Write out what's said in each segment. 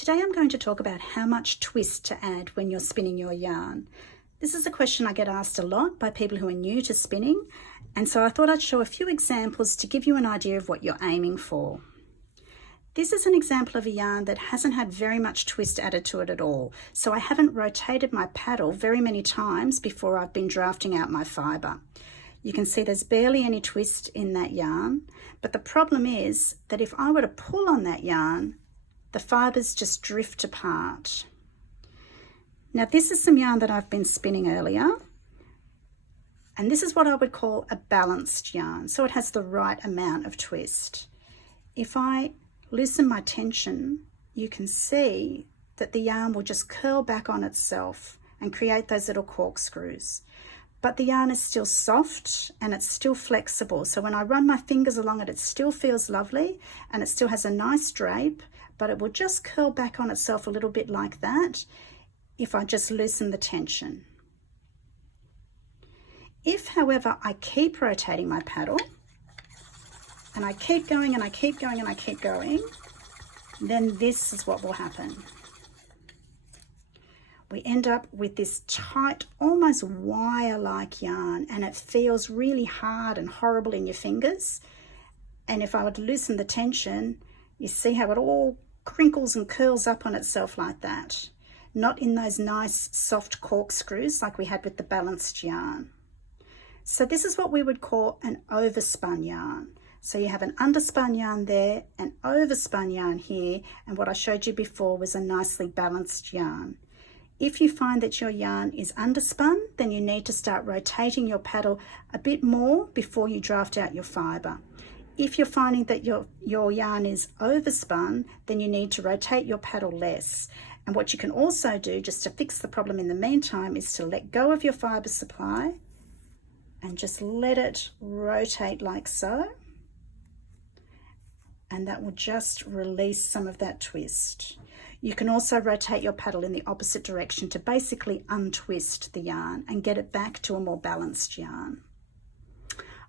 Today I'm going to talk about how much twist to add when you're spinning your yarn. This is a question I get asked a lot by people who are new to spinning, and so I thought I'd show a few examples to give you an idea of what you're aiming for. This is an example of a yarn that hasn't had very much twist added to it at all, so I haven't rotated my paddle very many times before I've been drafting out my fibre. You can see there's barely any twist in that yarn, but the problem is that if I were to pull on that yarn, the fibres just drift apart. Now this is some yarn that I've been spinning earlier, and this is what I would call a balanced yarn, so it has the right amount of twist. If I loosen my tension, you can see that the yarn will just curl back on itself and create those little corkscrews. But the yarn is still soft and it's still flexible, so when I run my fingers along it, it still feels lovely and it still has a nice drape, but it will just curl back on itself a little bit like that if I just loosen the tension. If, however, I keep rotating my paddle and I keep going and I keep going and I keep going, then this is what will happen. We end up with this tight, almost wire-like yarn, and it feels really hard and horrible in your fingers. And if I were to loosen the tension, you see how it all crinkles and curls up on itself like that. Not in those nice soft corkscrews like we had with the balanced yarn. So this is what we would call an overspun yarn. So you have an underspun yarn there, an overspun yarn here, and what I showed you before was a nicely balanced yarn. If you find that your yarn is underspun, then you need to start rotating your paddle a bit more before you draft out your fibre. If you're finding that your yarn is overspun, then you need to rotate your paddle less. And what you can also do, just to fix the problem in the meantime, is to let go of your fibre supply and just let it rotate like so. And that will just release some of that twist. You can also rotate your paddle in the opposite direction to basically untwist the yarn and get it back to a more balanced yarn.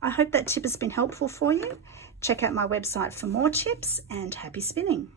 I hope that tip has been helpful for you. Check out my website for more tips, and happy spinning.